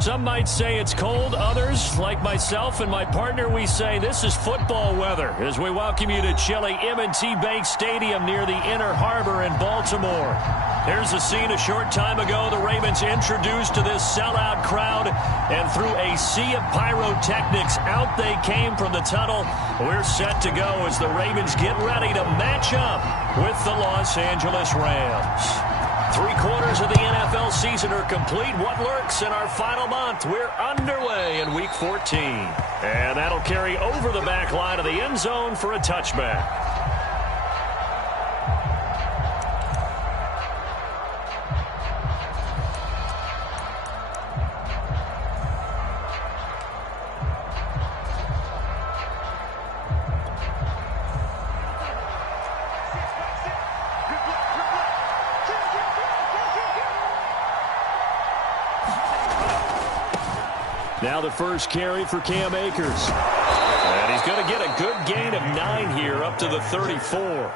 Some might say it's cold. Others, like myself and my partner, we say this is football weather as we welcome you to chilly M&T Bank Stadium near the Inner Harbor in Baltimore. Here's a scene a short time ago. The Ravens introduced to this sellout crowd, and through a sea of pyrotechnics, out they came from the tunnel. We're set to go as the Ravens get ready to match up with the Los Angeles Rams. 3/4 of the NFL season are complete. What lurks in our final month? We're underway in Week 14. And that'll carry over the back line of the end zone for a touchback. Now the first carry for Cam Akers. And he's going to get a good gain of 9 here up to the 34.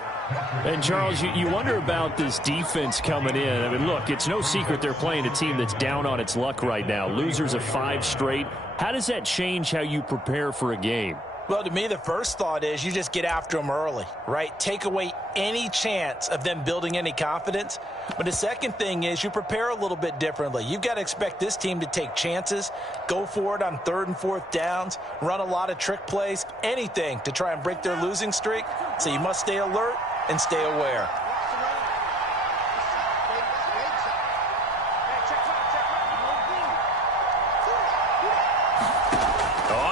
And, Charles, you wonder about this defense coming in. I mean, look, it's no secret they're playing a team that's down on its luck right now. Losers of 5 straight. How does that change how you prepare for a game? Well, to me, the first thought is you just get after them early, right? Take away any chance of them building any confidence. But the second thing is you prepare a little bit differently. You've got to expect this team to take chances, go for it on 3rd and 4th downs, run a lot of trick plays, anything to try and break their losing streak. So you must stay alert and stay aware.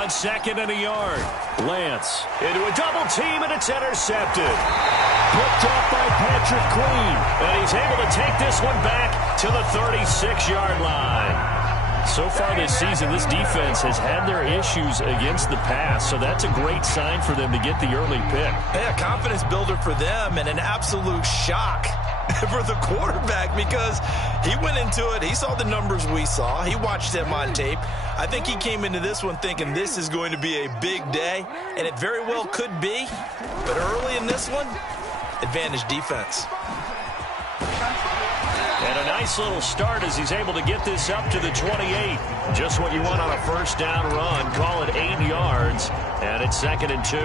On 2nd and a yard, Lance into a double team, and it's intercepted. Picked off by Patrick Queen, and he's able to take this one back to the 36-yard line. So far this season, this defense has had their issues against the pass, so that's a great sign for them to get the early pick. Yeah, confidence builder for them and an absolute shock for the quarterback because he went into it. He saw the numbers we saw. He watched them on tape. I think he came into this one thinking this is going to be a big day, and it very well could be. But early in this one, advantage defense. And a nice little start as he's able to get this up to the 28. Just what you want on a first down run. Call it 8 yards, and it's 2nd and 2.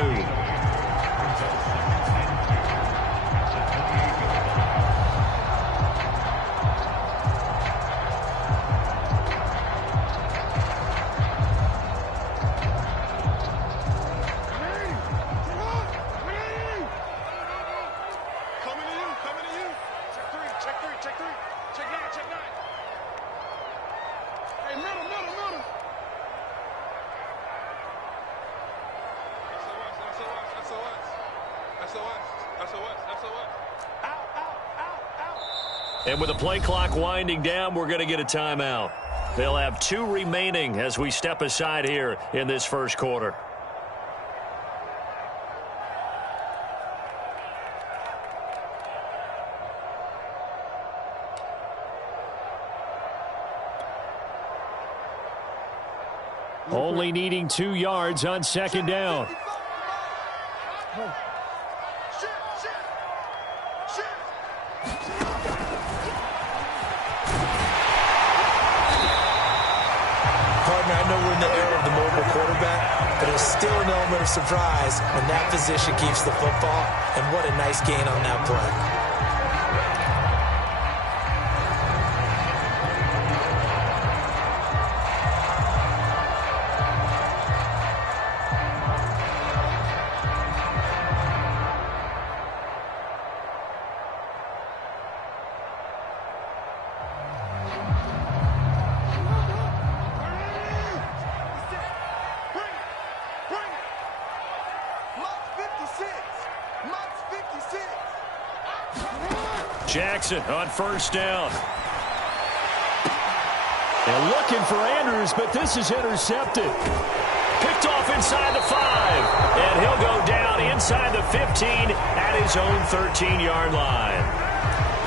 And with the play clock winding down, we're going to get a timeout. They'll have 2 remaining as we step aside here in this first quarter. Only needing 2 yards on 2nd down. I know we're in the era of the mobile quarterback, but it's still an element of surprise when that position keeps the football, and what a nice gain on that play. Jackson on first down. And looking for Andrews, but this is intercepted. Picked off inside the 5. And he'll go down inside the 15 at his own 13-yard line.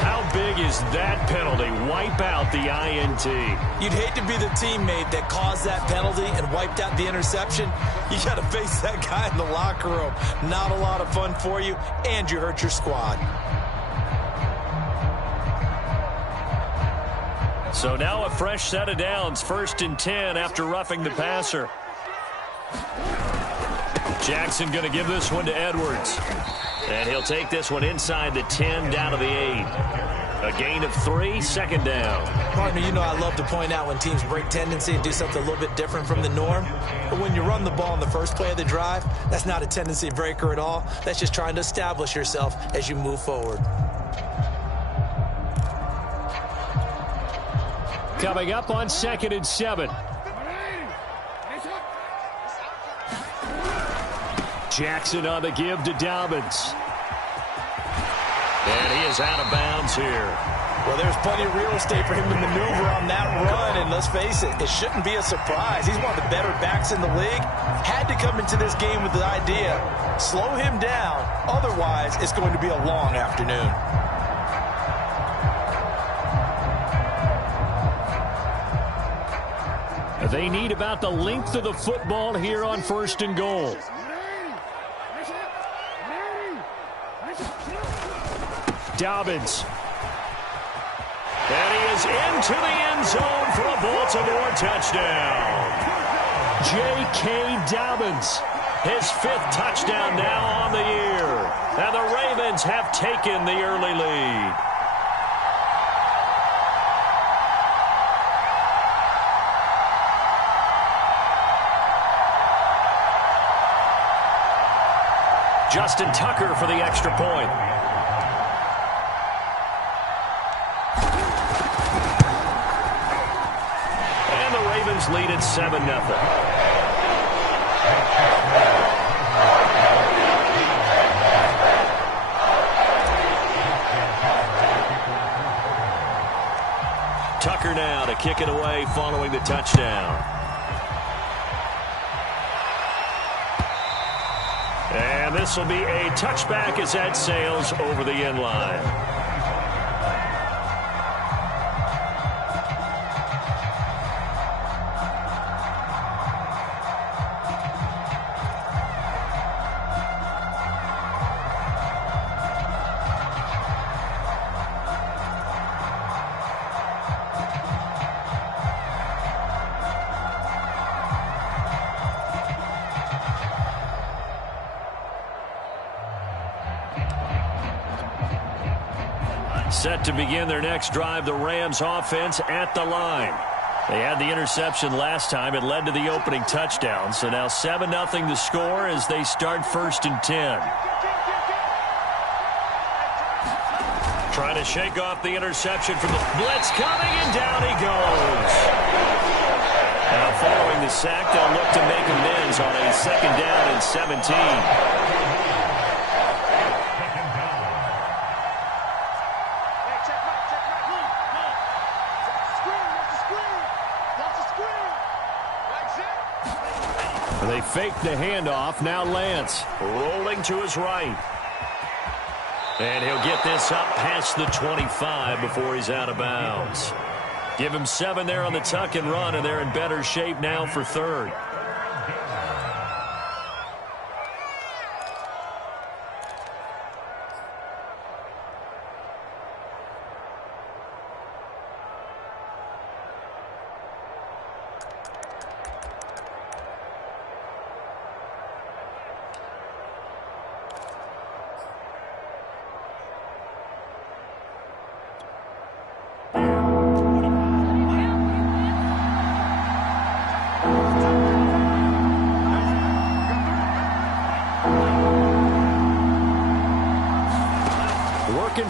How big is that penalty? Wipe out the INT. You'd hate to be the teammate that caused that penalty and wiped out the interception. You got to face that guy in the locker room. Not a lot of fun for you, and you hurt your squad. So now a fresh set of downs, 1st and 10 after roughing the passer. Jackson going to give this one to Edwards. And he'll take this one inside the 10 down to the 8. A gain of 3, 2nd down. Partner, you know I love to point out when teams break tendency and do something a little bit different from the norm. But when you run the ball in the first play of the drive, that's not a tendency breaker at all. That's just trying to establish yourself as you move forward. Coming up on 2nd and 7. Jackson on the give to Dobbins. And he is out of bounds here. Well, there's plenty of real estate for him to maneuver on that run, and let's face it, it shouldn't be a surprise. He's one of the better backs in the league. Had to come into this game with the idea, slow him down, otherwise it's going to be a long afternoon. They need about the length of the football here on 1st and goal. Dobbins. And he is into the end zone for a Baltimore touchdown. J.K. Dobbins, his 5th touchdown now on the year. And the Ravens have taken the early lead. Justin Tucker for the extra point. And the Ravens lead at 7-0. Tucker now to kick it away following the touchdown. And this will be a touchback as that sails over the end line. Set to begin their next drive, the Rams offense at the line. They had the interception last time. It led to the opening touchdown. So now 7-0 the score as they start 1st and 10. Trying to shake off the interception from the blitz coming, and down he goes. Now following the sack, they'll look to make amends on a 2nd down and 17. They fake the handoff. Now Lance rolling to his right. And he'll get this up past the 25 before he's out of bounds. Give him 7 there on the tuck and run, and they're in better shape now for 3rd.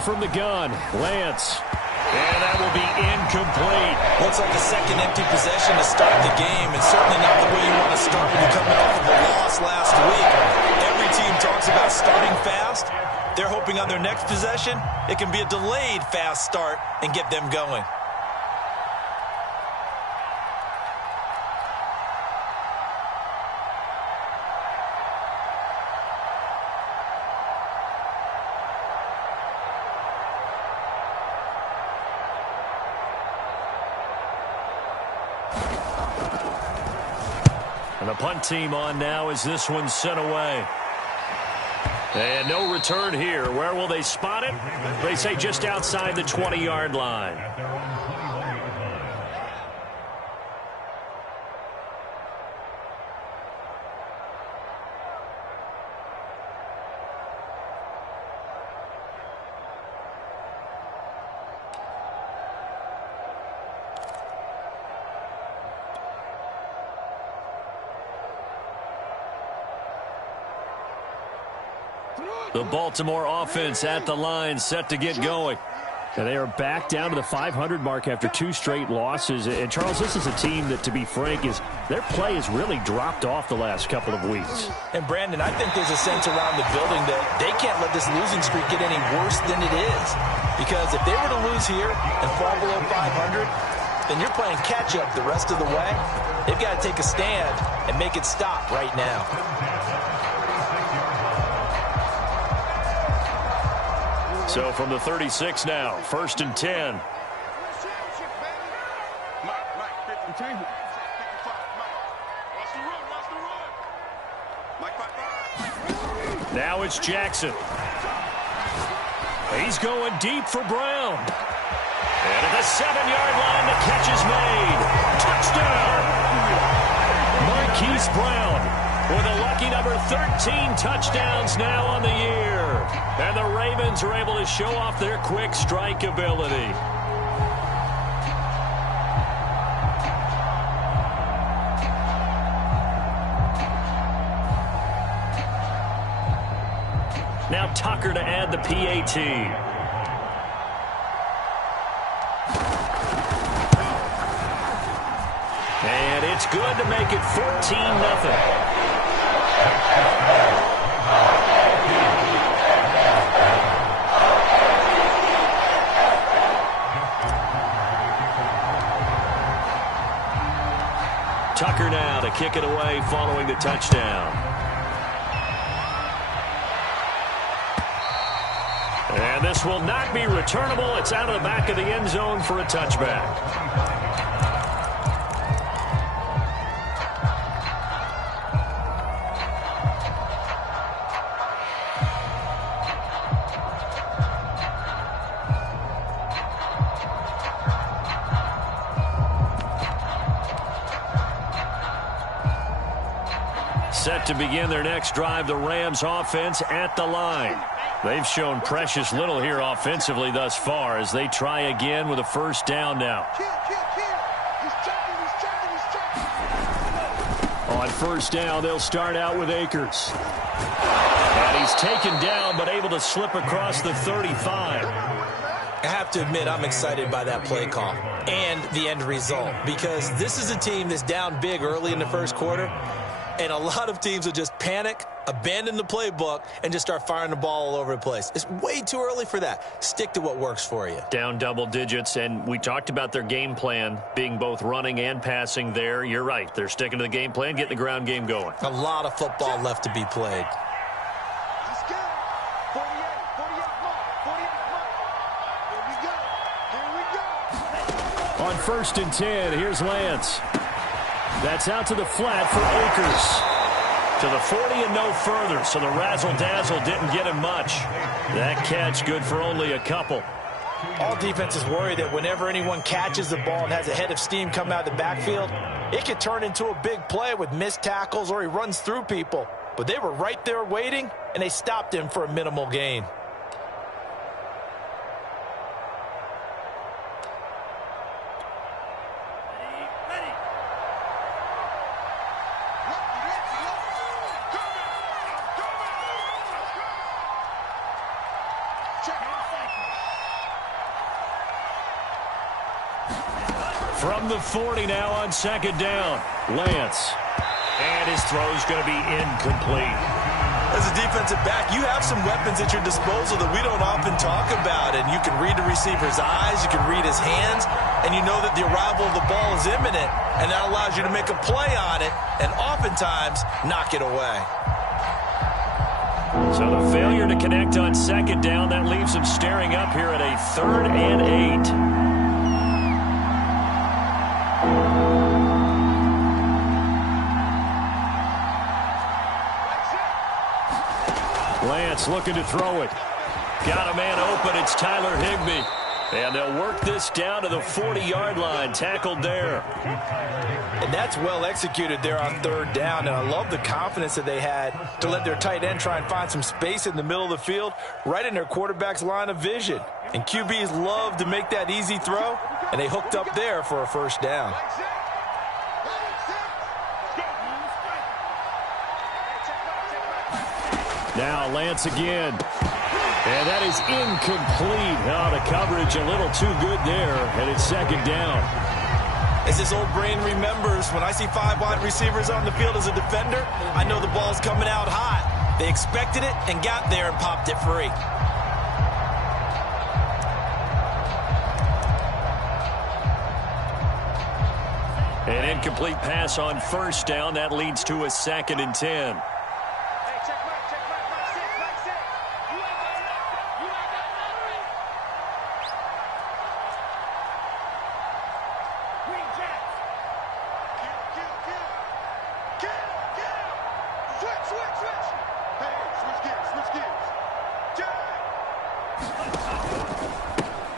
From the gun, Lance. And that will be incomplete. Looks like a second empty possession to start the game, and certainly not the way you want to start when you're coming off of a loss last week. Every team talks about starting fast. They're hoping on their next possession, it can be a delayed fast start and get them going. And the punt team on now as this one's sent away. And no return here. Where will they spot it? They say just outside the 20-yard line. The Baltimore offense at the line, set to get going. And they are back down to the 500 mark after 2 straight losses. And, Charles, this is a team that, to be frank, their play has really dropped off the last couple of weeks. And, Brandon, I think there's a sense around the building that they can't let this losing streak get any worse than it is. Because if they were to lose here and fall below 500, then you're playing catch-up the rest of the way. They've got to take a stand and make it stop right now. So from the 36 now, 1st and 10. Now it's Jackson. He's going deep for Brown. And at the 7-yard line, the catch is made. Touchdown! Marquise Brown with a lucky number 13 touchdowns now on the year. And the Ravens are able to show off their quick strike ability. Now Tucker to add the PAT. And it's good to make it 14-0. Tucker now to kick it away following the touchdown. And this will not be returnable. It's out of the back of the end zone for a touchback. Set to begin their next drive, the Rams offense at the line. They've shown precious little here offensively thus far as they try again with a 1st down now. On 1st down, they'll start out with Akers. And he's taken down but able to slip across the 35. I have to admit, I'm excited by that play call and the end result because this is a team that's down big early in the 1st quarter. And a lot of teams will just panic, abandon the playbook, and just start firing the ball all over the place. It's way too early for that. Stick to what works for you. Down double digits, and we talked about their game plan being both running and passing there. You're right. They're sticking to the game plan, getting the ground game going. A lot of football left to be played. On 1st and 10, here's Lance. That's out to the flat for Akers. To the 40 and no further, so the razzle-dazzle didn't get him much. That catch good for only a couple. All defenses worry that whenever anyone catches the ball and has a head of steam come out of the backfield, it could turn into a big play with missed tackles or he runs through people. But they were right there waiting, and they stopped him for a minimal gain. From the 40 now on 2nd down, Lance. And his throw's going to be incomplete. As a defensive back, you have some weapons at your disposal that we don't often talk about. And you can read the receiver's eyes, you can read his hands, and you know that the arrival of the ball is imminent. And that allows you to make a play on it and oftentimes knock it away. So the failure to connect on 2nd down, that leaves him staring up here at a 3rd and 8. Lance looking to throw it. Got a man open. It's Tyler Higbee. And they'll work this down to the 40-yard line. Tackled there. And that's well executed there on 3rd down. And I love the confidence that they had to let their tight end try and find some space in the middle of the field, right in their quarterback's line of vision. And QBs love to make that easy throw, and they hooked up there for a 1st down. Now Lance again. And that is incomplete. Oh, the coverage a little too good there, and it's second down. As this old brain remembers, when I see 5 wide receivers on the field as a defender, I know the ball's coming out hot. They expected it and got there and popped it free. An incomplete pass on first down. That leads to a 2nd and 10.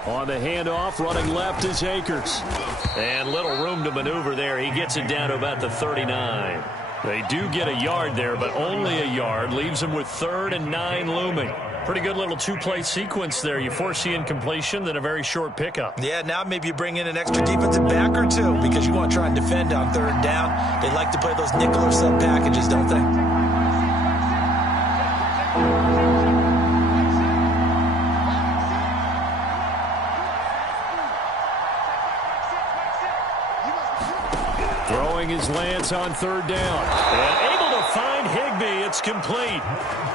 On the handoff, running left is Akers. And little room to maneuver there. He gets it down to about the 39. They do get a yard there, but only a yard. Leaves them with 3rd and 9 looming. Pretty good little 2-play sequence there. You force the incompletion, then a very short pickup. Yeah, now maybe you bring in an extra defensive back or two because you want to try and defend on 3rd down. They like to play those nickel or sub packages, don't they? Is Lance on 3rd down. And able to find Higbee. It's complete.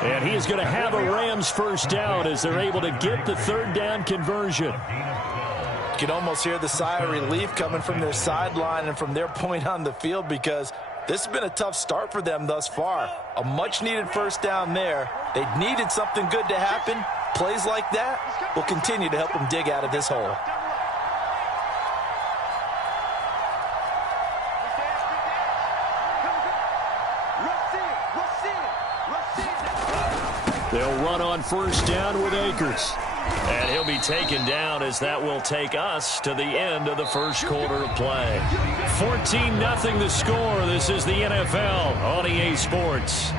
And he is going to have a Rams first down as they're able to get the 3rd down conversion. You can almost hear the sigh of relief coming from their sideline and from their point on the field because this has been a tough start for them thus far. A much-needed first down there. They needed something good to happen. Plays like that will continue to help them dig out of this hole. They'll run on first down with Akers. And he'll be taken down as that will take us to the end of the first quarter of play. 14-0 the score. This is the NFL on EA Sports.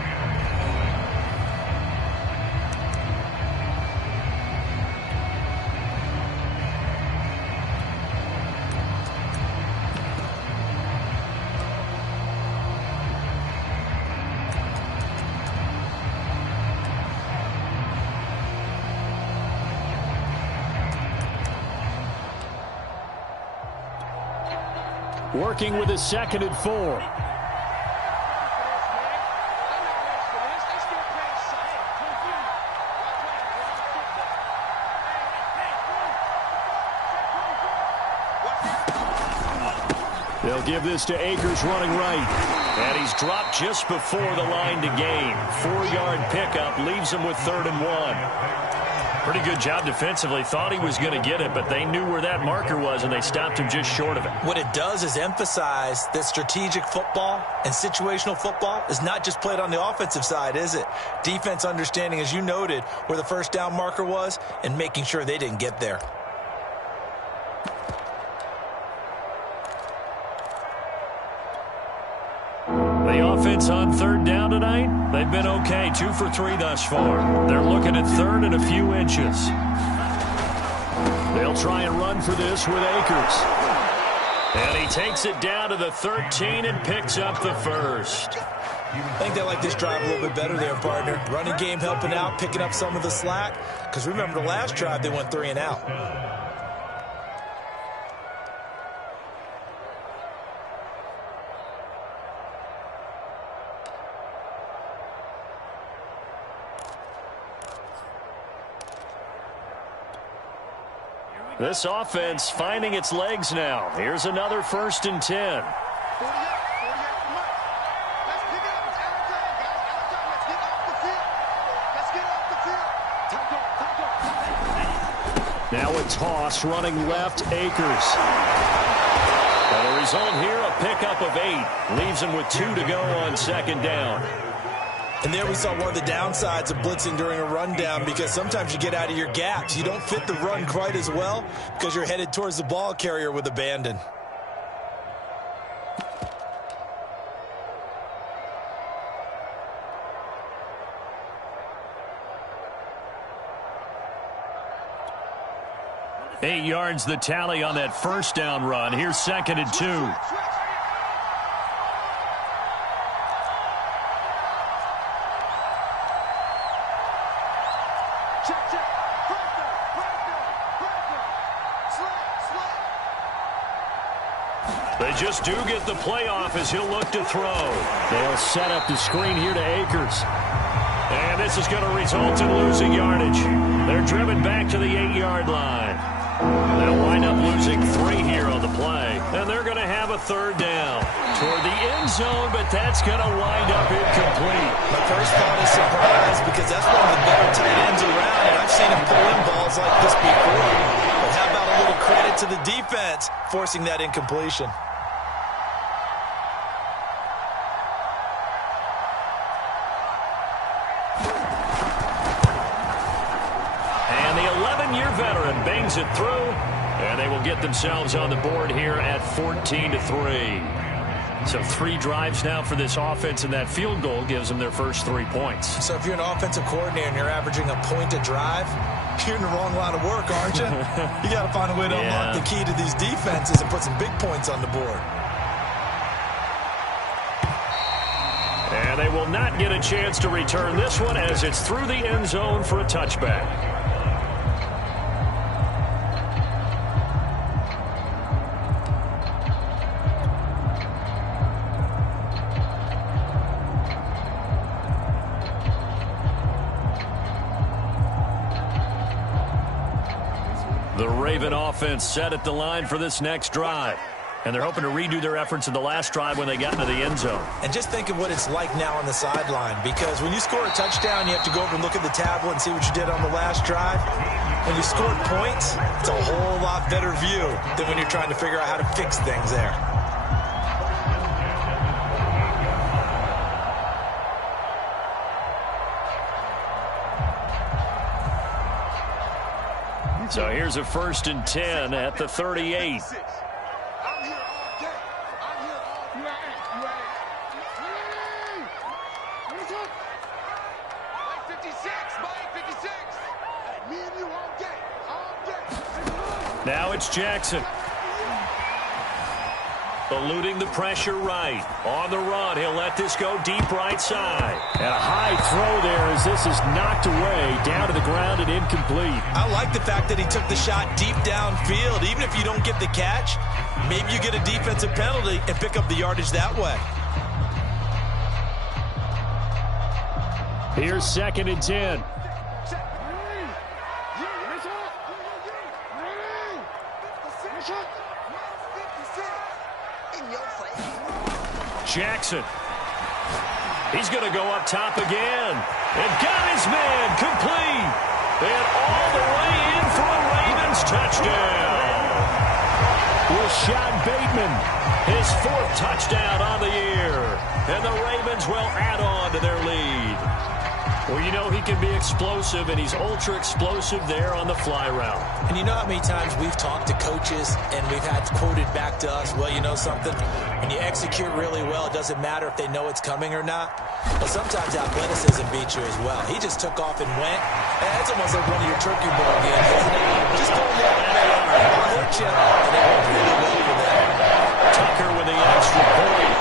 Working with a 2nd and 4. They'll give this to Akers running right. And he's dropped just before the line to gain. 4-yard pickup leaves him with 3rd and 1. Pretty good job defensively. Thought he was going to get it, but they knew where that marker was, and they stopped him just short of it. What it does is emphasize that strategic football and situational football is not just played on the offensive side, is it? Defense understanding, as you noted, where the first down marker was and making sure they didn't get there. The offense on 3rd down tonight, they've been okay. 2 for 3 thus far. They're looking at 3rd and a few inches. They'll try and run for this with Akers. And he takes it down to the 13 and picks up the first. I think they like this drive a little bit better there, partner. Running game helping out, picking up some of the slack. Because remember, the last drive, they went 3 and out. This offense finding its legs now. Here's another 1st and 10. Now a toss running left, Akers. And the result here, a pickup of 8. Leaves him with 2 to go on 2nd down. And there we saw one of the downsides of blitzing during a rundown because sometimes you get out of your gaps. You don't fit the run quite as well because you're headed towards the ball carrier with abandon. Eight yards the tally on that first down run. Here's 2nd and 2. They just do get the playoff as he'll look to throw. They'll set up the screen here to Akers. And this is going to result in losing yardage. They're driven back to the 8-yard line. They'll wind up losing 3 here on the play. And they're going to have a third down toward the end zone, but that's going to wind up incomplete. My first thought is surprise because that's one of the better tight ends around, and I've seen him pull in balls like this before. But how about a little credit to the defense forcing that incompletion? Veteran bangs it through, and they will get themselves on the board here at 14-3. So 3 drives now for this offense, and that field goal gives them their first 3 points. So if you're an offensive coordinator and you're averaging a point a drive, you're in the wrong line of work, aren't you? You got to find a way to unlock the key to these defenses and put some big points on the board. And they will not get a chance to return this one as it's through the end zone for a touchback. The Raven offense set at the line for this next drive. And they're hoping to redo their efforts in the last drive when they got into the end zone. And just think of what it's like now on the sideline, because when you score a touchdown, you have to go over and look at the tablet and see what you did on the last drive. When you scored points, it's a whole lot better view than when you're trying to figure out how to fix things there. So here's a 1st and 10 at the 38. Now it's Jackson. Eluding the pressure right. On the run, he'll let this go deep right side. And a high throw there as this is knocked away down to the ground and incomplete. I like the fact that he took the shot deep downfield. Even if you don't get the catch, maybe you get a defensive penalty and pick up the yardage that way. Here's 2nd and 10. Jackson. He's going to go up top again. And got his man complete. And all the way in for a Ravens touchdown. Rashad Bateman. His 4th touchdown on the year. And the Ravens will add on to their lead. Well, you know he can be explosive, and he's ultra-explosive there on the fly route. And you know how many times we've talked to coaches and we've had quoted back to us, well, you know something? When you execute really well, it doesn't matter if they know it's coming or not. But sometimes athleticism beats you as well. He just took off and went. And it's almost like one of your turkey ball games, isn't it? Just go there and I'll hurt you. And it went really well for them. Tucker with the extra point.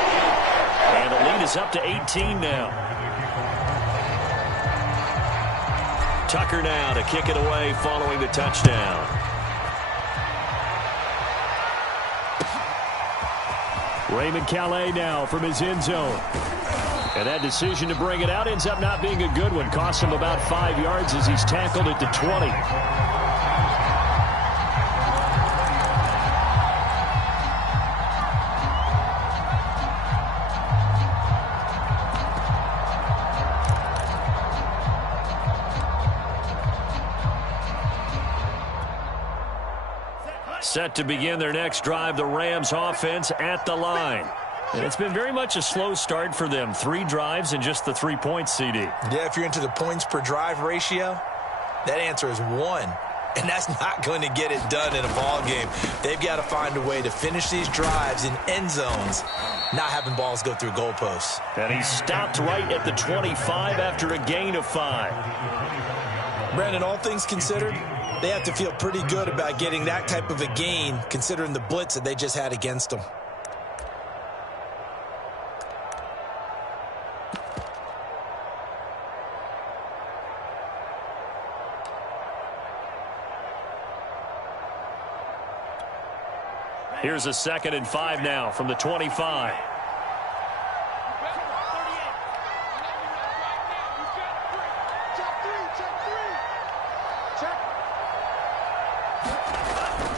And the lead is up to 18 now. Tucker now to kick it away following the touchdown. Raymond Calais now from his end zone. And that decision to bring it out ends up not being a good one. Costs him about 5 yards as he's tackled at the 20. Set to begin their next drive, the Rams offense at the line. And it's been very much a slow start for them. 3 drives and just the 3 points, CD. Yeah, if you're into the points per drive ratio, that answer is 1. And that's not going to get it done in a ball game. They've got to find a way to finish these drives in end zones, not having balls go through goalposts. And he stopped right at the 25 after a gain of 5. Brandon, all things considered, they have to feel pretty good about getting that type of a gain, considering the blitz that they just had against them. Here's a 2nd and 5 now from the 25.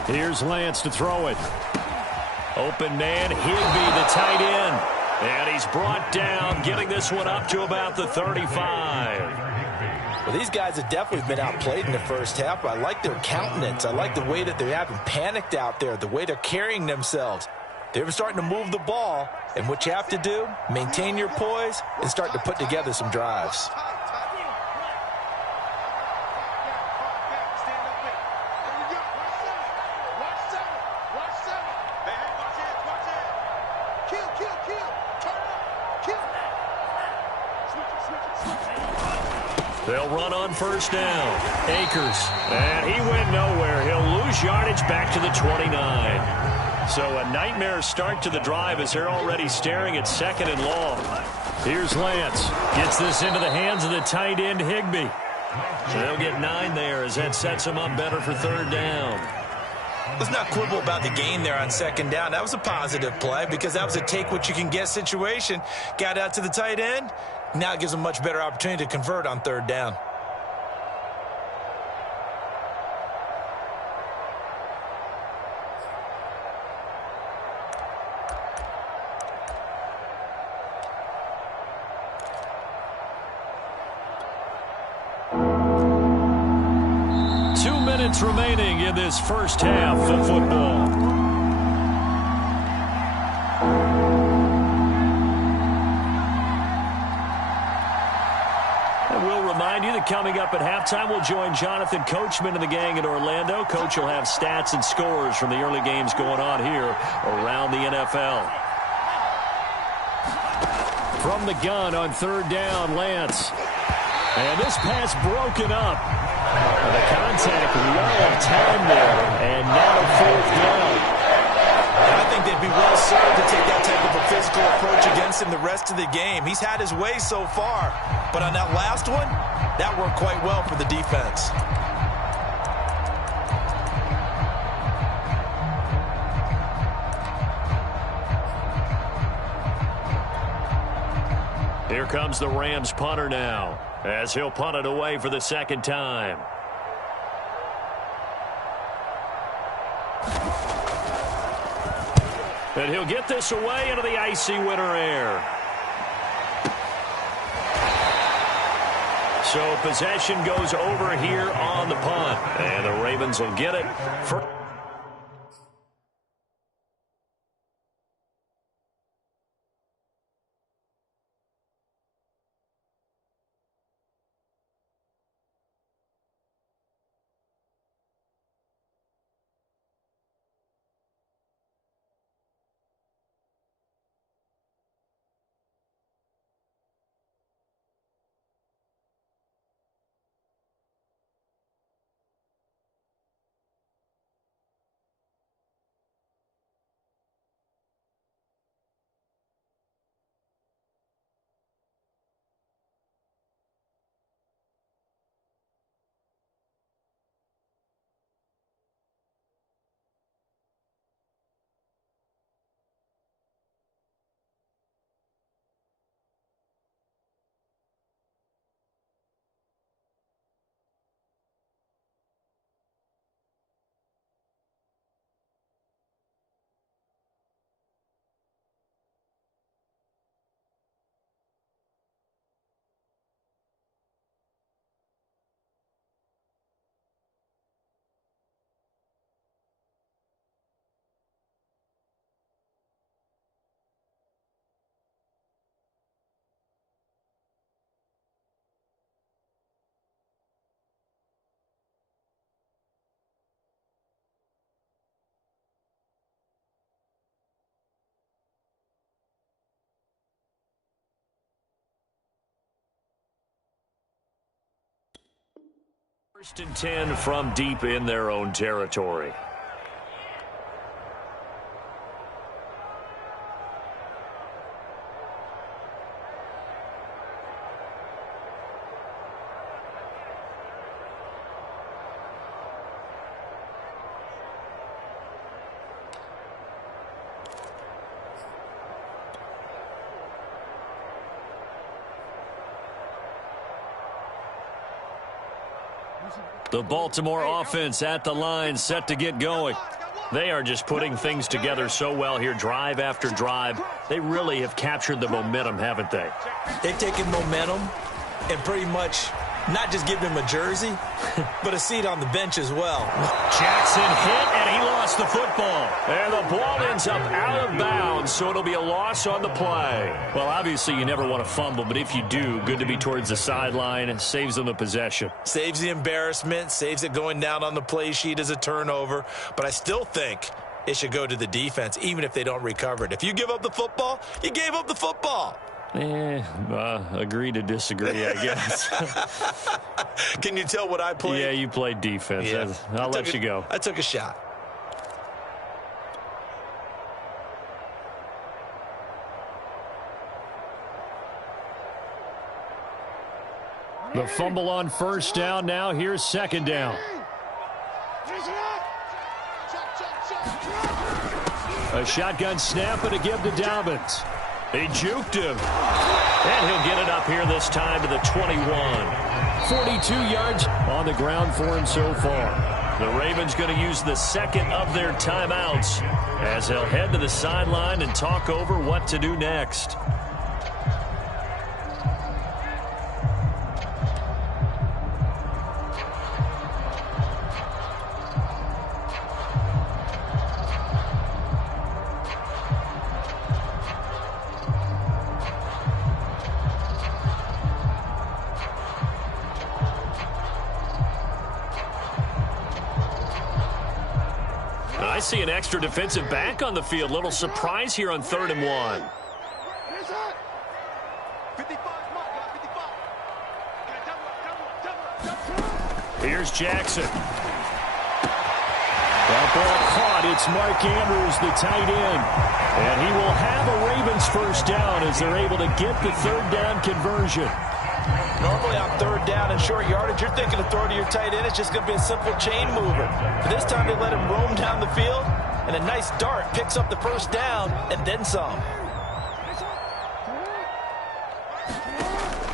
Here's Lance to throw it. Open man, Higbee, the tight end. And he's brought down, getting this one up to about the 35. Well, these guys have definitely been outplayed in the first half. I like their countenance. I like the way that they haven't panicked out there, the way they're carrying themselves. They're starting to move the ball, and what you have to do, maintain your poise and start to put together some drives. They'll run on first down. Akers. And he went nowhere. He'll lose yardage back to the 29. So a nightmare start to the drive as they're already staring at 2nd and long. Here's Lance. Gets this into the hands of the tight end, Higbee. So they'll get 9 there as that sets them up better for 3rd down. Let's not quibble about the gain there on 2nd down. That was a positive play because that was a take-what-you-can-get situation. Got out to the tight end. Now it gives them a much better opportunity to convert on 3rd down. Remaining in this first half of football. And we'll remind you that coming up at halftime, we'll join Jonathan Coachman and the gang in Orlando. Coach will have stats and scores from the early games going on here around the NFL. From the gun on 3rd down, Lance. And this pass broken up. The contact, well timed there, and now 4th down. And I think they'd be well served to take that type of a physical approach against him the rest of the game. He's had his way so far, but on that last one, that worked quite well for the defense. Here comes the Rams punter now, as he'll punt it away for the 2nd time. And he'll get this away into the icy winter air. So possession goes over here on the punt. And the Ravens will get it for... First and 10 from deep in their own territory. The Baltimore offense at the line, set to get going. They are just putting things together so well here, drive after drive. They really have captured the momentum, haven't they? They've taken momentum and pretty much not just give him a jersey, but a seat on the bench as well. Jackson hit, and he lost the football. And the ball ends up out of bounds, so it'll be a loss on the play. Well, obviously, you never want to fumble, but if you do, good to be towards the sideline. It saves them the possession. Saves the embarrassment, saves it going down on the play sheet as a turnover. But I still think it should go to the defense, even if they don't recover it. If you give up the football, you gave up the football. Agree to disagree, I guess. Can you tell what I played? Yeah, you played defense. Yeah. I'll let you go. I took a shot. The fumble on first down. Now here's second down. A shotgun snap and a give to Dobbins. He juked him. And he'll get it up here this time to the 21. 42 yards on the ground for him so far. The Ravens going to use the second of their timeouts as they'll head to the sideline and talk over what to do next. I see an extra defensive back on the field. Little surprise here on 3rd and 1. Here's Jackson. That ball caught. It's Mark Andrews, the tight end. And he will have a Ravens first down as they're able to get the 3rd down conversion. Normally on 3rd down and short yardage, you're thinking of throw to your tight end. It's just going to be a simple chain mover. But this time they let him roam down the field, and a nice dart picks up the first down and then some.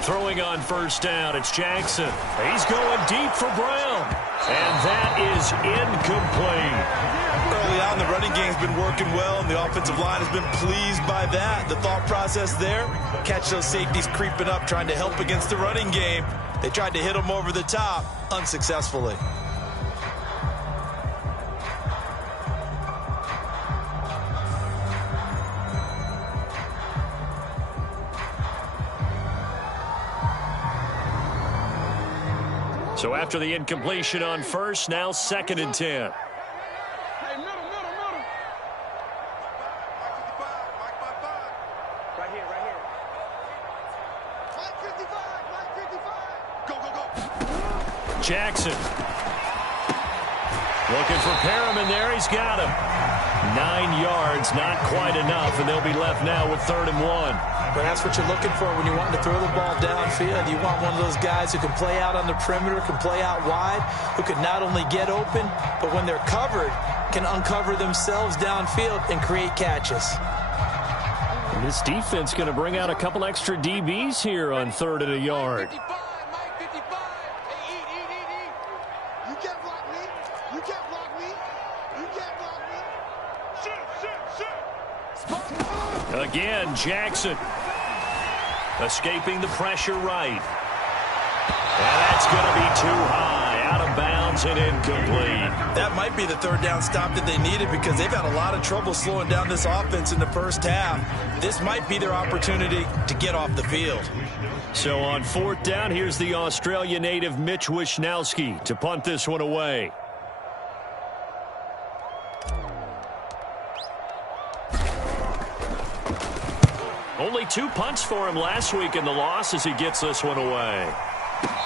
Throwing on first down, it's Jackson. He's going deep for Brown. And that is incomplete. Early on, the running game's been working well, and the offensive line has been pleased by that. The thought process there, catch those safeties creeping up, trying to help against the running game. They tried to hit them over the top, unsuccessfully. So after the incompletion on first, now 2nd and 10. Jackson. Looking for Perriman there. He's got him. 9 yards, not quite enough, and they'll be left now with 3rd and 1. But that's what you're looking for when you want to throw the ball downfield. You want one of those guys who can play out on the perimeter, can play out wide, who can not only get open, but when they're covered, can uncover themselves downfield and create catches. And this defense going to bring out a couple extra DBs here on 3rd and a yard. Again, Jackson escaping the pressure right. And that's going to be too high, out of bounds and incomplete. That might be the 3rd down stop that they needed because they've had a lot of trouble slowing down this offense in the first half. This might be their opportunity to get off the field. So on 4th down, here's the Australia native Mitch Wishnowski to punt this one away. Only 2 punts for him last week in the loss as he gets this one away.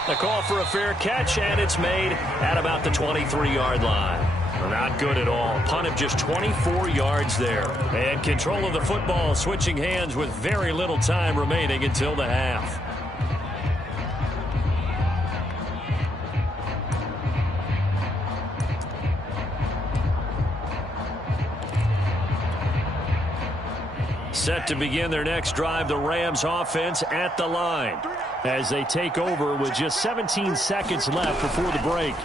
The call for a fair catch, and it's made at about the 23-yard line. Not good at all. Punt of just 24 yards there. And control of the football switching hands with very little time remaining until the half. Set to begin their next drive, the Rams offense at the line. as they take over with just 17 seconds left before the break.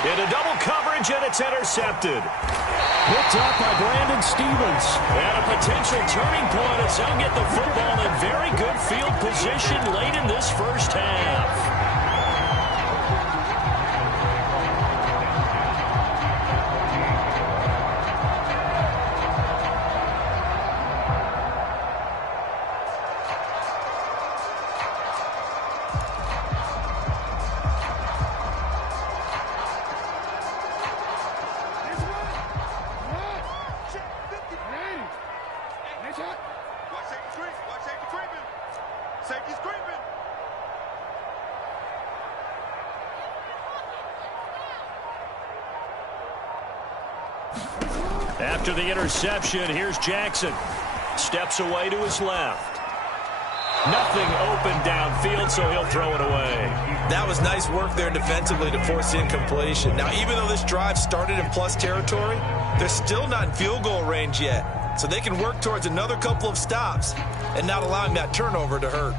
Into double coverage, and it's intercepted. Picked up by Brandon Stevens. And a potential turning point as they'll get the football in very good field position late in this first half. After the interception, here's Jackson. Steps away to his left. Nothing open downfield, so he'll throw it away. That was nice work there defensively to force incompletion. Now, even though this drive started in plus territory, they're still not in field goal range yet. So they can work towards another couple of stops and not allowing that turnover to hurt.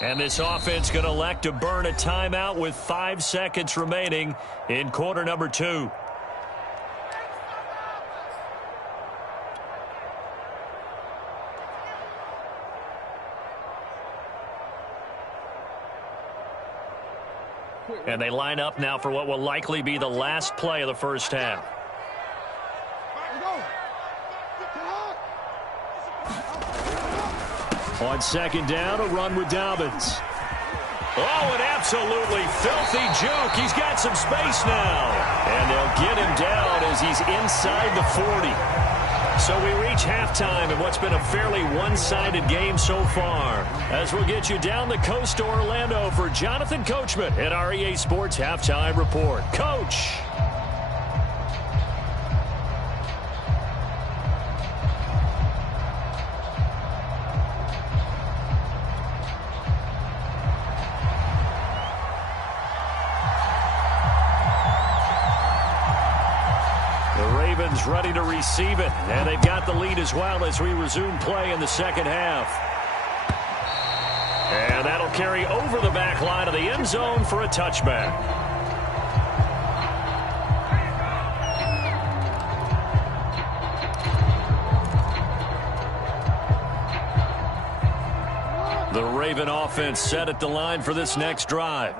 And this offense going to elect to burn a timeout with 5 seconds remaining in quarter number 2. And they line up now for what will likely be the last play of the first half. On second down, a run with Dobbins. Oh, an absolutely filthy juke. He's got some space now. And they'll get him down as he's inside the 40. So we reach halftime in what's been a fairly one-sided game so far. As we'll get you down the coast to Orlando for Jonathan Coachman at our EA Sports Halftime Report. Coach. Ready to receive it, and they've got the lead as well as we resume play in the second half. And that'll carry over the back line of the end zone for a touchback. The Raven offense set at the line for this next drive.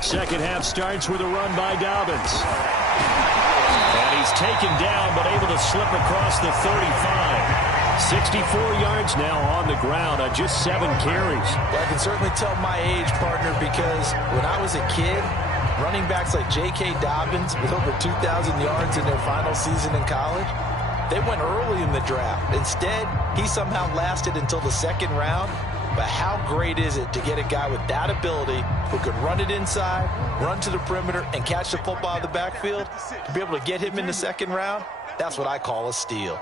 Second half starts with a run by Dobbins. And he's taken down, but able to slip across the 35. 64 yards now on the ground on just 7 carries. Well, I can certainly tell my age, partner, because when I was a kid, running backs like J.K. Dobbins with over 2,000 yards in their final season in college, they went early in the draft. Instead, he somehow lasted until the second round. But how great is it to get a guy with that ability who can run it inside, run to the perimeter, and catch the football out of the backfield? To be able to get him in the second round, that's what I call a steal.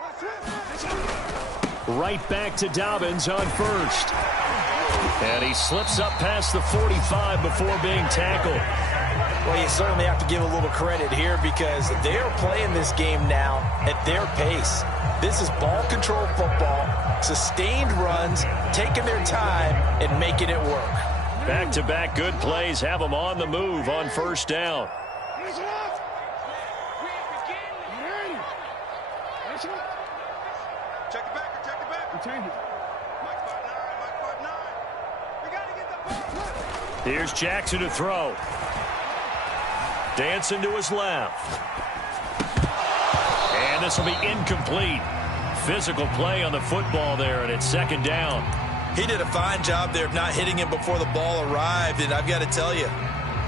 Right back to Dobbins on first. And he slips up past the 45 before being tackled. Well, you certainly have to give a little credit here because they're playing this game now at their pace. This is ball control football, sustained runs, taking their time and making it work. Back-to-back good plays have them on the move on first down. Check it back. Here's Jackson to throw. Dancing to his left. And this will be incomplete. Physical play on the football there, and it's second down. He did a fine job there of not hitting him before the ball arrived, and I've got to tell you,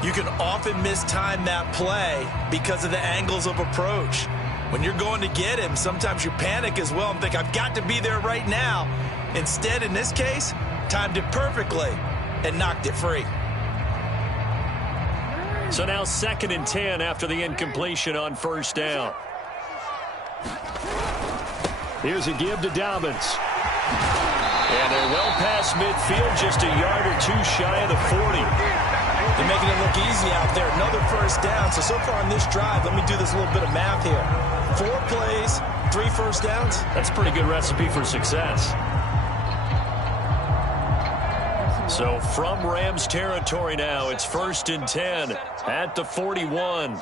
you can often mistime that play because of the angles of approach. When you're going to get him, sometimes you panic as well and think, I've got to be there right now. Instead, in this case, timed it perfectly and knocked it free. So now 2nd and 10 after the incompletion on first down. Here's a give to Dobbins. And they're well past midfield, just a yard or two shy of the 40. They're making it look easy out there. Another first down. So far on this drive, let me do this little bit of math here. 4 plays, 3 first downs. That's a pretty good recipe for success. So from Rams territory now, it's 1st and 10 at the 41.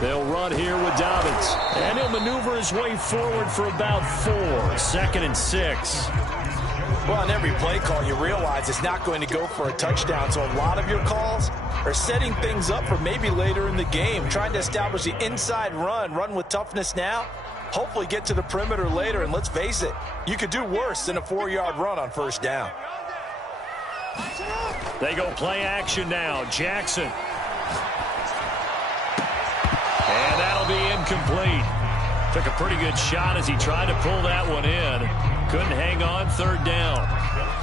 They'll run here with Dobbins. And he'll maneuver his way forward for about 4. 2nd and 6. Well, on every play call, you realize it's not going to go for a touchdown. So a lot of your calls are setting things up for maybe later in the game, trying to establish the inside run with toughness now, hopefully get to the perimeter later. And let's face it, you could do worse than a 4-yard run on first down. They go play action now. Jackson. And that'll be incomplete. Took a pretty good shot as he tried to pull that one in. Couldn't hang on. 3rd down.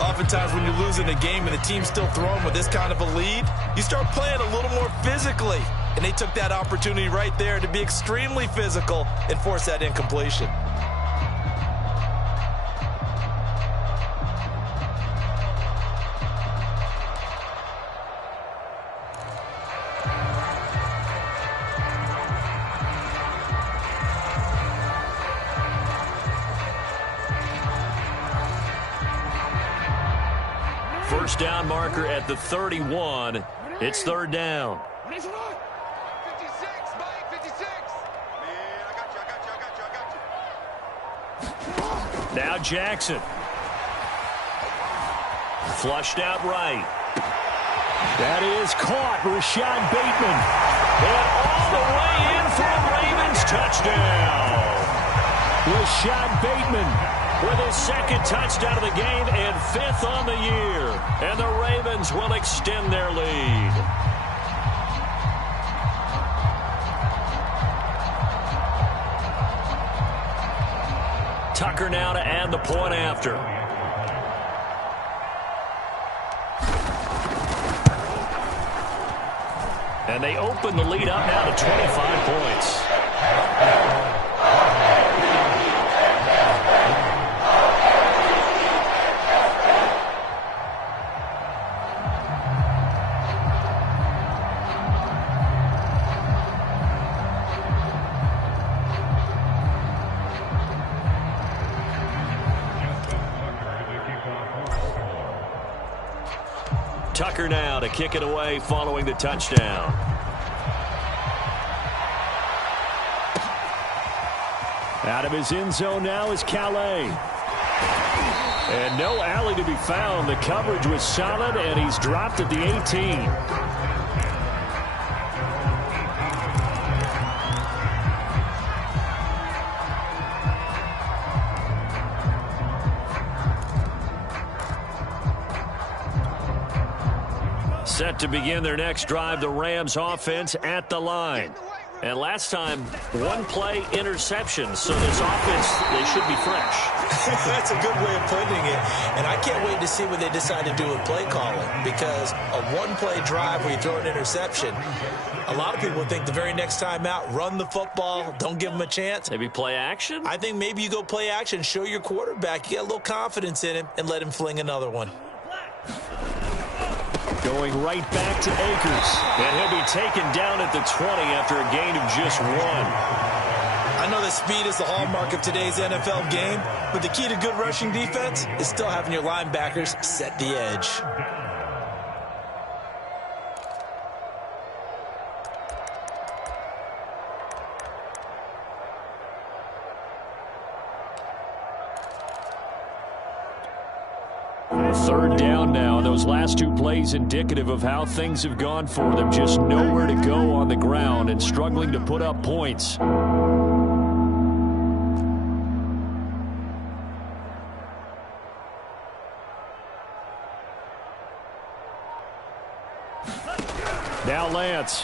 Oftentimes when you're losing a game and the team's still throwing with this kind of a lead, you start playing a little more physically. And they took that opportunity right there to be extremely physical and force that incompletion. First down marker at the 31. It's 3rd down. 56, Mike, 56. Man, I got you. Now Jackson. Flushed out right. That is caught. Rashad Bateman. And all the way in for a Ravens touchdown. Rashad Bateman with his 2nd touchdown of the game and 5th on the year. And the Ravens will extend their lead. Tucker now to add the point after. And they open the lead up now to 25 points. Tucker now to kick it away following the touchdown. Out of his end zone now is Calais. And no alley to be found. The coverage was solid, and he's dropped at the 18. Set to begin their next drive, the Rams offense at the line. And last time, 1 play interception. So this offense, they should be fresh. That's a good way of putting it. And I can't wait to see what they decide to do with play calling. Because a 1-play drive where you throw an interception, a lot of people think the very next time out, run the football, don't give them a chance. Maybe play action? I think maybe you go play action, show your quarterback, you get a little confidence in him, and let him fling another one. Going right back to Akers. And he'll be taken down at the 20 after a gain of just 1. I know that speed is the hallmark of today's NFL game, but the key to good rushing defense is still having your linebackers set the edge. Third down now, and those last 2 plays indicative of how things have gone for them. Just nowhere to go on the ground and struggling to put up points. Now Lance.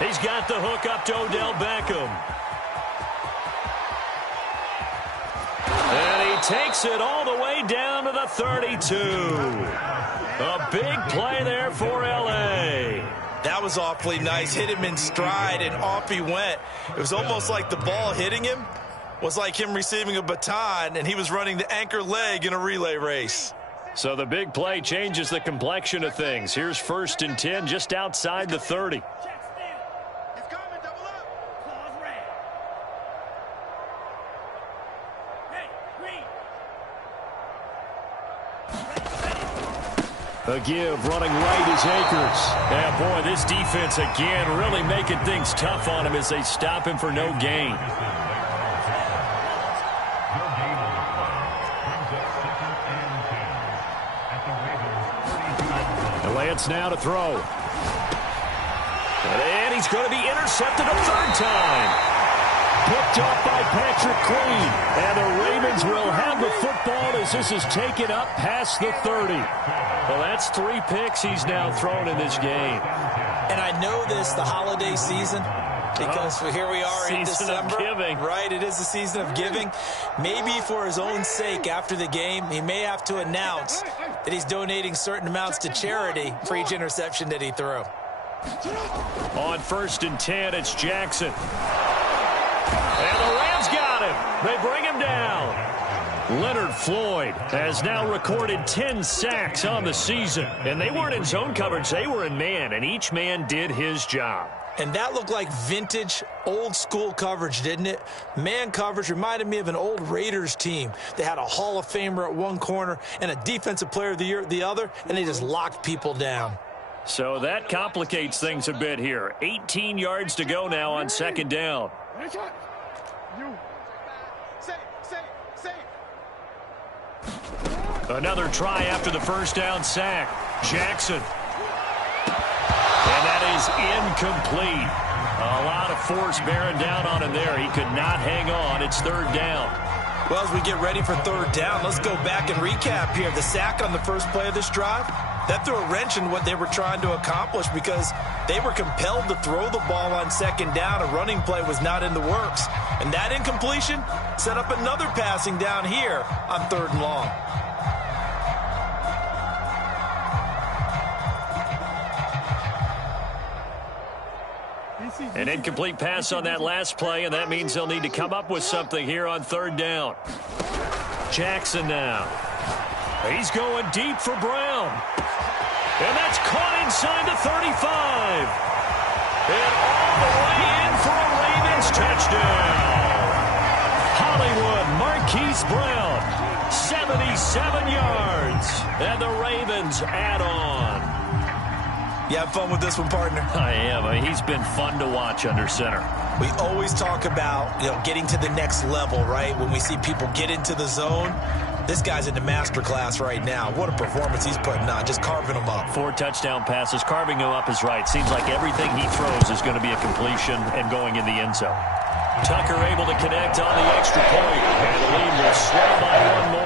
He's got the hook up to Odell Beckham. And he takes it all the way down to the 32. A big play there for L.A. That was awfully nice. Hit him in stride, and off he went. It was almost like the ball hitting him was like him receiving a baton, and he was running the anchor leg in a relay race. So the big play changes the complexion of things. Here's 1st and 10 just outside the 30. A give running right is Akers. Yeah, boy, this defense again really making things tough on him as they stop him for no gain. Lance now to throw. And he's going to be intercepted a 3rd time. Picked off by Patrick Queen. And the Ravens will have the football as this is taken up past the 30. Well, that's 3 picks he's now thrown in this game. And I know this, the holiday season, because here we are in December. Season of giving. Right, it is the season of giving. Maybe for his own sake after the game, he may have to announce that he's donating certain amounts to charity for each interception that he threw. On 1st and 10, it's Jackson. And the Rams got him. They bring him down. Leonard Floyd has now recorded 10 sacks on the season. And they weren't in zone coverage. They were in man, and each man did his job. And that looked like vintage, old-school coverage, didn't it? Man coverage reminded me of an old Raiders team. They had a Hall of Famer at one corner and a Defensive Player of the Year at the other, and they just locked people down. So that complicates things a bit here. 18 yards to go now on 2nd down. Another try after the 1st down sack. Jackson. And that is incomplete. A lot of force bearing down on him there. He could not hang on. It's 3rd down. Well, as we get ready for 3rd down, let's go back and recap here. The sack on the first play of this drive, that threw a wrench in what they were trying to accomplish because they were compelled to throw the ball on 2nd down. A running play was not in the works. And that incompletion set up another passing down here on 3rd and long. An incomplete pass on that last play, and that means they'll need to come up with something here on 3rd down. Jackson now. He's going deep for Brown. And that's caught inside the 35. And all the way in for a Ravens touchdown. Hollywood Marquise Brown, 77 yards. And the Ravens add on. You have fun with this one, partner? I am. I mean, he's been fun to watch under center. We always talk about, getting to the next level, right? When we see people get into the zone, this guy's in the master class right now. What a performance he's putting on, just carving them up. 4 touchdown passes. Carving him up is right. Seems like everything he throws is going to be a completion and going in the end zone. Tucker able to connect on the extra point. And the lead will swell by 1 more.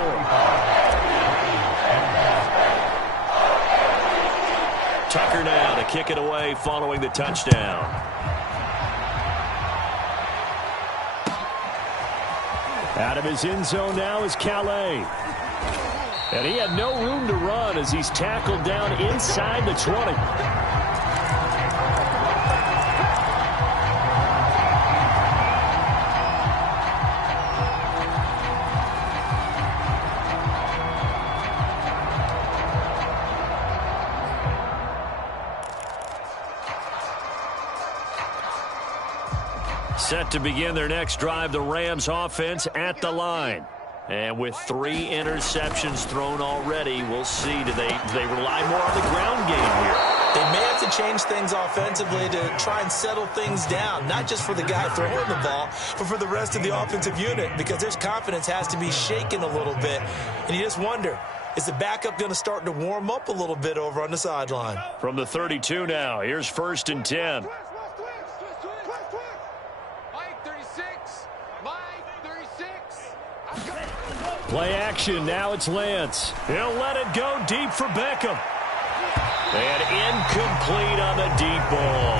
Tucker now to kick it away following the touchdown. Out of his end zone now is Calais. And he had no room to run as he's tackled down inside the 20. Set to begin their next drive, the Rams offense at the line. And with 3 interceptions thrown already, we'll see. Do they rely more on the ground game here? They may have to change things offensively to try and settle things down, not just for the guy throwing the ball, but for the rest of the offensive unit, because their confidence has to be shaken a little bit. And you just wonder, is the backup going to start to warm up a little bit over on the sideline? From the 32 now, here's 1st and 10. Play action, now it's Lance. He'll let it go deep for Beckham. And incomplete on the deep ball.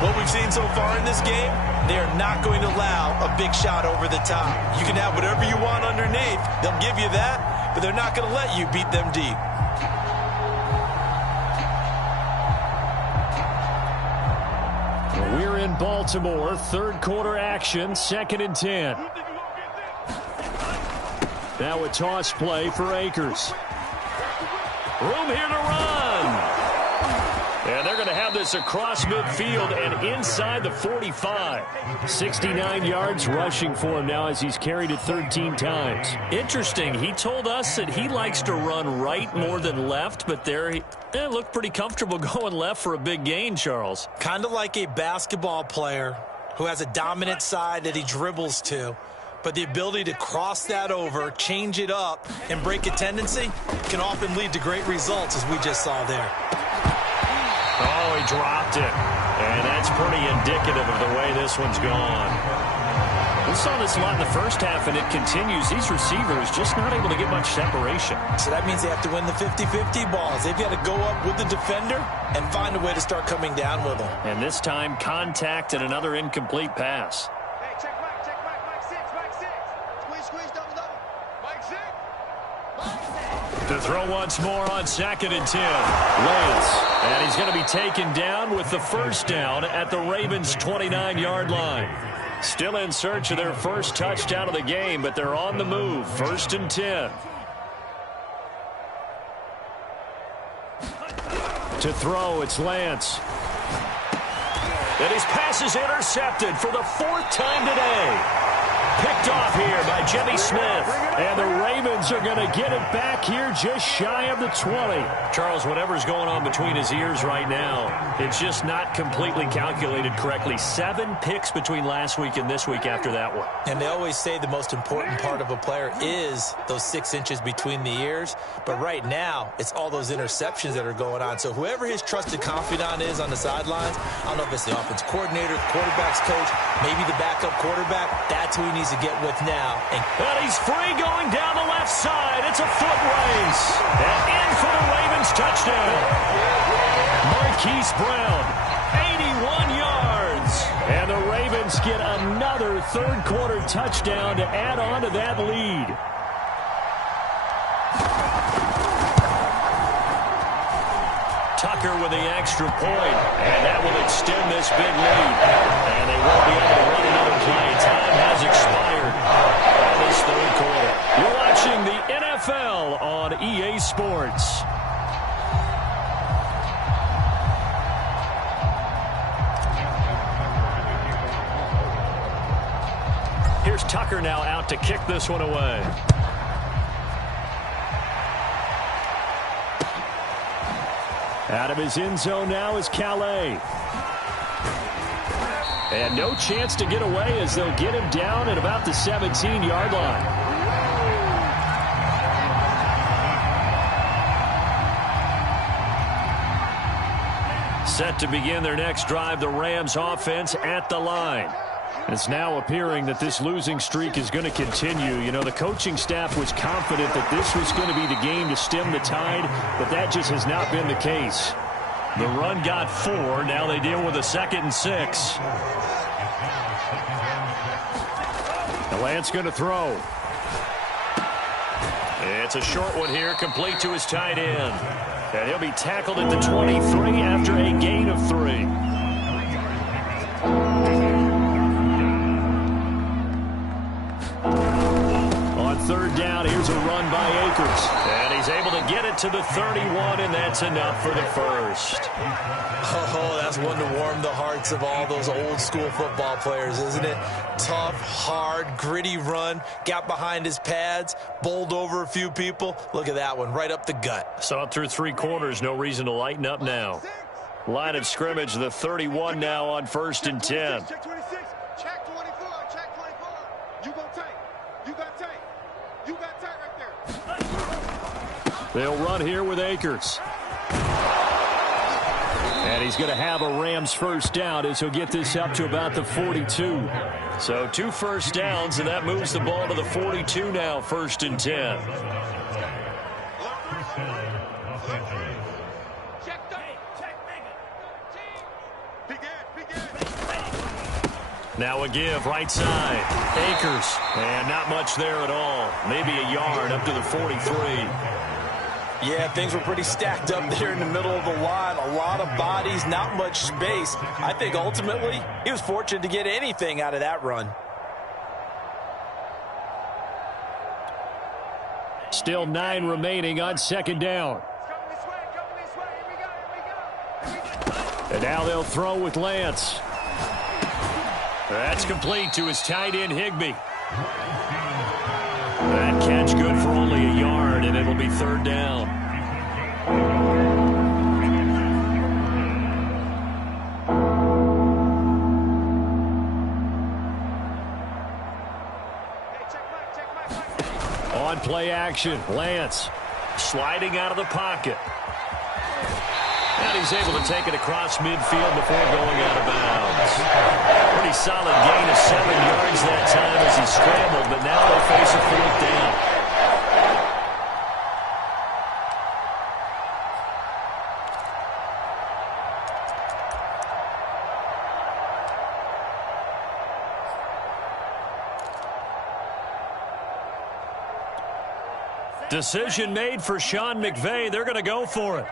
What we've seen so far in this game, they are not going to allow a big shot over the top. You can have whatever you want underneath. They'll give you that, but they're not going to let you beat them deep. We're in Baltimore, third quarter action, 2nd and 10. Now a toss play for Akers. Room here to run. And they're going to have this across midfield and inside the 45. 69 yards rushing for him now as he's carried it 13 times. Interesting. He told us that he likes to run right more than left, but there he looked pretty comfortable going left for a big gain, Charles. Kind of like a basketball player who has a dominant side that he dribbles to. But the ability to cross that over, change it up, and break a tendency can often lead to great results, as we just saw there. Oh, he dropped it. And that's pretty indicative of the way this one's gone. We saw this a lot in the first half, and it continues. These receivers just not able to get much separation. So that means they have to win the 50-50 balls. They've got to go up with the defender and find a way to start coming down with them. And this time, contact and another incomplete pass. To throw once more on 2nd and 10. Lance. And he's going to be taken down with the first down at the Ravens' 29-yard line. Still in search of their first touchdown of the game, but they're on the move. 1st and 10. To throw, it's Lance. And his pass is intercepted for the 4th time today. Picked off here by Jimmy Smith. And the Ravens are going to get it back here just shy of the 20. Charles, whatever's going on between his ears right now, it's just not completely calculated correctly. 7 picks between last week and this week after that one. And they always say the most important part of a player is those 6 inches between the ears. But right now, it's all those interceptions that are going on. So whoever his trusted confidant is on the sidelines, I don't know if it's the offense coordinator, the quarterback's coach, maybe the backup quarterback, that's who he needs to get with now. And he's free going down the left side. It's a foot race. And in for the Ravens touchdown. Marquise Brown, 81 yards. And the Ravens get another third quarter touchdown to add on to that lead. Tucker with the extra point, and that will extend this big lead. And they won't be able to run another play. Time has expired in this third quarter. You're watching the NFL on EA Sports. Here's Tucker now out to kick this one away. Out of his end zone now is Calais. And no chance to get away as they'll get him down at about the 17-yard line. Set to begin their next drive, the Rams offense at the line. It's now appearing that this losing streak is going to continue. You know, the coaching staff was confident that this was going to be the game to stem the tide, but that just has not been the case. The run got 4. Now they deal with a 2nd and 6. And Lance going to throw. It's a short one here, complete to his tight end. And he'll be tackled at the 23 after a gain of 3. Third down, here's a run by Akers. And he's able to get it to the 31, and that's enough for the first. Oh, that's one to warm the hearts of all those old school football players, isn't it? Tough, hard, gritty run, got behind his pads, bowled over a few people. Look at that one, right up the gut. Saw it through 3 quarters, no reason to lighten up now. Line of scrimmage, the 31 now on 1st and 10. Check 26, check 24, check 24. You go tight, you got tight. You got tight right there. They'll run here with Akers. And he's going to have a Rams first down as he'll get this up to about the 42. So 2 first downs, and that moves the ball to the 42 now, 1st and 10. Check Now a give, right side. Akers. And not much there at all. Maybe a yard up to the 43. Yeah, things were pretty stacked up there in the middle of the line. A lot of bodies, not much space. I think ultimately he was fortunate to get anything out of that run. Still 9 remaining on second down. And now they'll throw with Lance. That's complete to his tight end, Higbee. That catch good for only a yard, and it'll be third down. On play action, Lance sliding out of the pocket. And he's able to take it across midfield before going out of bounds. Pretty solid gain of 7 yards that time as he scrambled, but now they'll face a 4th down. Decision made for Sean McVay. They're going to go for it.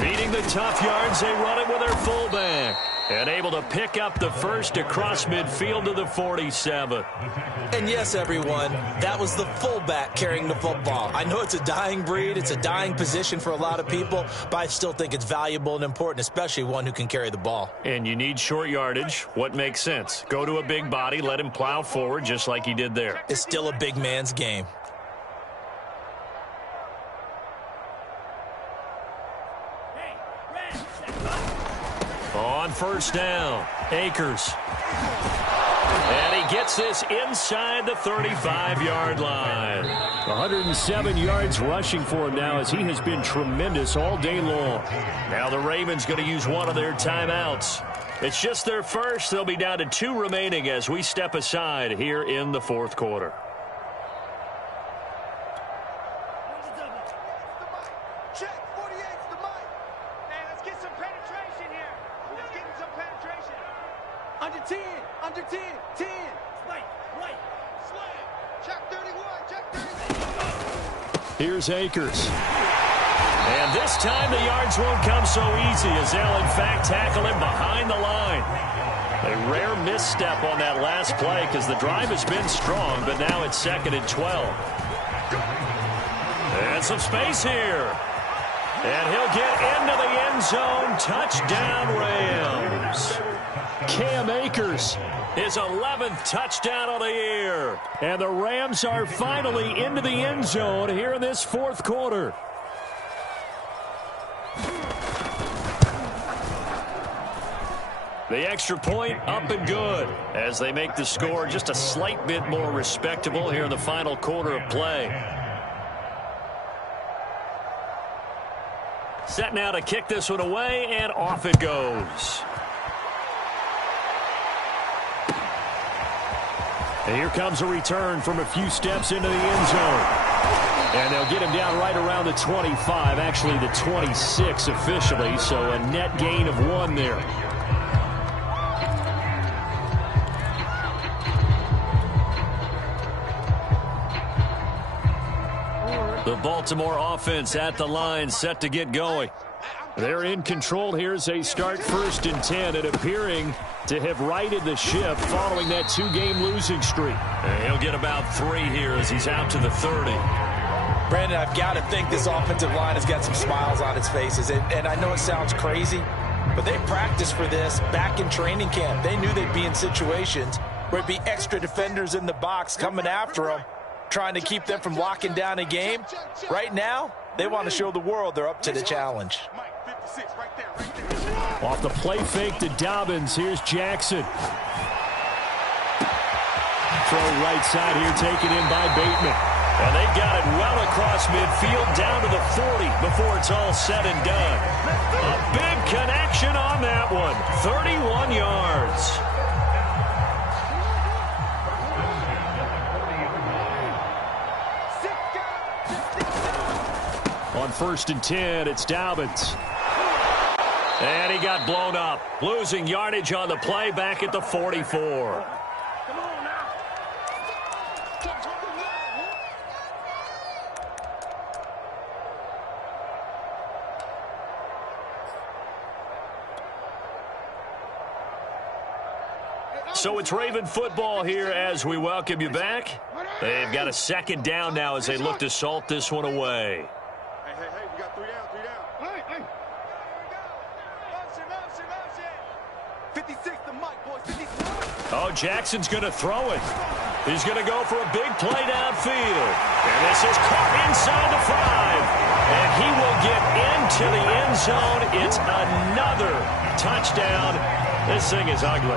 Beating the tough yards, they run it with their fullback. And able to pick up the first across midfield to the 47. And yes, everyone, that was the fullback carrying the football. I know it's a dying breed, it's a dying position for a lot of people, but I still think it's valuable and important, especially one who can carry the ball. And you need short yardage. What makes sense? Go to a big body, let him plow forward just like he did there. It's still a big man's game. On first down, Akers. And he gets this inside the 35-yard line. 107 yards rushing for him now as he has been tremendous all day long. Now the Ravens going to use one of their timeouts. It's just their first. They'll be down to 2 remaining as we step aside here in the 4th quarter. Here's Akers. And this time the yards won't come so easy as they'll in fact tackle him behind the line. A rare misstep on that last play because the drive has been strong, but now it's 2nd and 12. And some space here. And he'll get into the end zone. Touchdown, Rams. Cam Akers, his 11th touchdown of the year. And the Rams are finally into the end zone here in this 4th quarter. The extra point up and good as they make the score just a slight bit more respectable here in the final quarter of play. Set now to kick this one away, and off it goes. And here comes a return from a few steps into the end zone. And they'll get him down right around the 25, actually the 26 officially, so a net gain of 1 there. The Baltimore offense at the line, set to get going. They're in control here as they start 1st and 10, and appearing to have righted the ship following that 2-game losing streak. And he'll get about 3 here as he's out to the 30. Brandon, I've got to think this offensive line has got some smiles on its faces. And I know it sounds crazy, but they practiced for this back in training camp. They knew they'd be in situations where it'd be extra defenders in the box coming after them, trying to keep them from locking down a game. Right now, they want to show the world they're up to the challenge. Off the play fake to Dobbins. Here's Jackson. Throw right side here, taken in by Bateman. And they got it well across midfield down to the 40 before it's all said and done. A big connection on that one. 31 yards. On 1st and 10, it's Dobbins. And he got blown up. Losing yardage on the play back at the 44. So it's Raven football here as we welcome you back. They've got a 2nd down now as they look to salt this one away. Hey, we got 3 down, 3 down. Hey. 56 the mic, boys. 56. Oh, Jackson's going to throw it. He's going to go for a big play downfield. And this is caught inside the 5. And he will get into the end zone. It's another touchdown. This thing is ugly.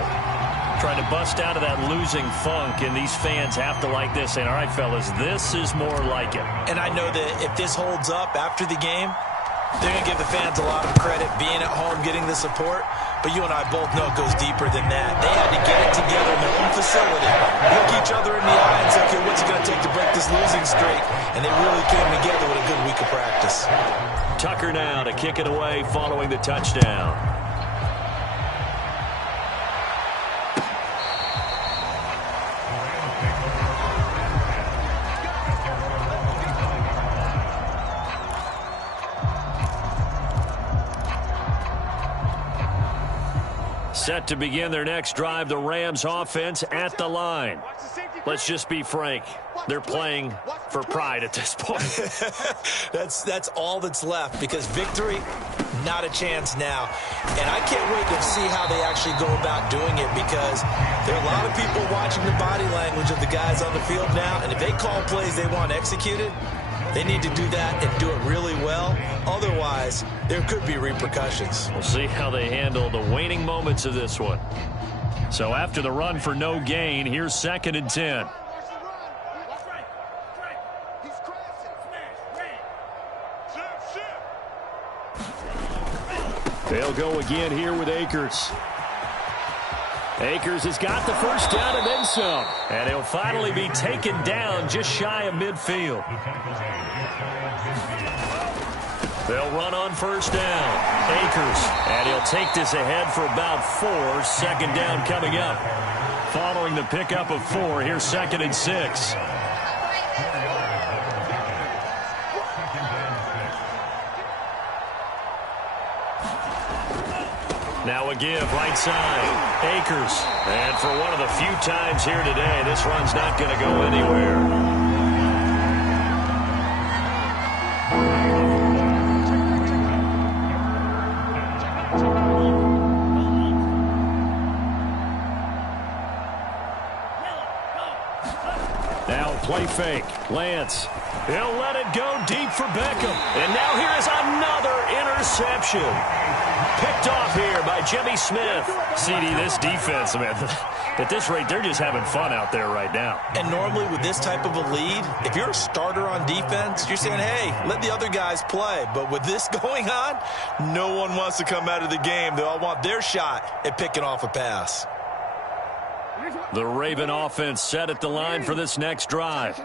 Trying to bust out of that losing funk, and these fans have to like this, saying, all right, fellas, this is more like it. And I know that if this holds up after the game, they're going to give the fans a lot of credit being at home, getting the support. But you and I both know it goes deeper than that. They had to get it together in their own facility, look each other in the eye and say, okay, what's it going to take to break this losing streak? And they really came together with a good week of practice. Tucker now to kick it away following the touchdown. Set to begin their next drive, the Rams offense at the line. Let's just be frank. They're playing for pride at this point. That's all that's left, because victory, not a chance now. And I can't wait to see how they actually go about doing it, because there are a lot of people watching the body language of the guys on the field now, and if they call plays they want executed, they need to do that and do it really well. Otherwise, there could be repercussions. We'll see how they handle the waning moments of this one. So after the run for no gain, here's 2nd and 10. They'll go again here with Akers. Akers has got the first down and then some. And he'll finally be taken down just shy of midfield. They'll run on 1st down. Akers. And he'll take this ahead for about 4. 2nd down coming up. Following the pickup of 4, here's 2nd and 6. Now a give, right side, Akers. And for one of the few times here today, this run's not going to go anywhere. Now play fake, Lance. He'll let it go deep for Beckham. And now here is another interception. Picked off here by Jimmy Smith. CD, this defense, man, at this rate, they're just having fun out there right now. And normally with this type of a lead, if you're a starter on defense, you're saying, hey, let the other guys play. But with this going on, no one wants to come out of the game. They all want their shot at picking off a pass. The Raven offense set at the line for this next drive.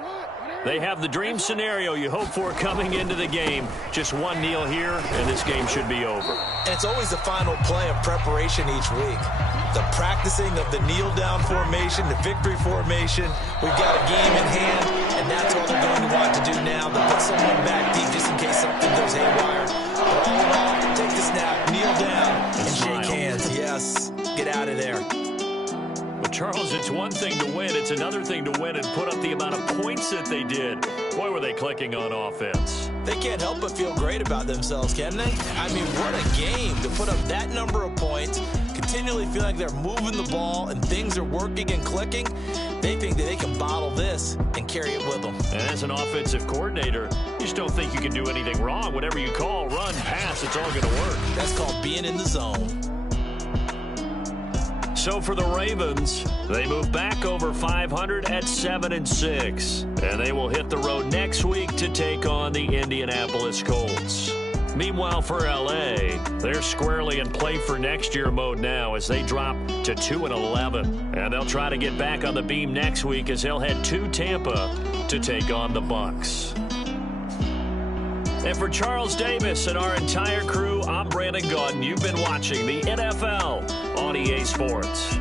They have the dream scenario you hope for coming into the game. Just one kneel here, and this game should be over. And it's always the final play of preparation each week. The practicing of the kneel-down formation, the victory formation. We've got a game in hand, and that's all they're going to want to do now. To put someone back deep just in case something goes haywire. But all in all, take the snap, kneel down, and shake hands. Yes, get out of there. Charles, it's one thing to win. It's another thing to win and put up the amount of points that they did. Boy, were they clicking on offense. They can't help but feel great about themselves, can they? I mean, what a game to put up that number of points, continually feel like they're moving the ball and things are working and clicking. They think that they can bottle this and carry it with them. And as an offensive coordinator, you just don't think you can do anything wrong. Whatever you call, run, pass, it's all going to work. That's called being in the zone. so for the Ravens, they move back over 500 at 7-6. And they will hit the road next week to take on the Indianapolis Colts. Meanwhile, for L.A., they're squarely in play for next year mode now as they drop to 2-11. And they'll try to get back on the beam next week as they'll head to Tampa to take on the Bucs. And for Charles Davis and our entire crew, I'm Brandon Gaudin. You've been watching the NFL on EA Sports.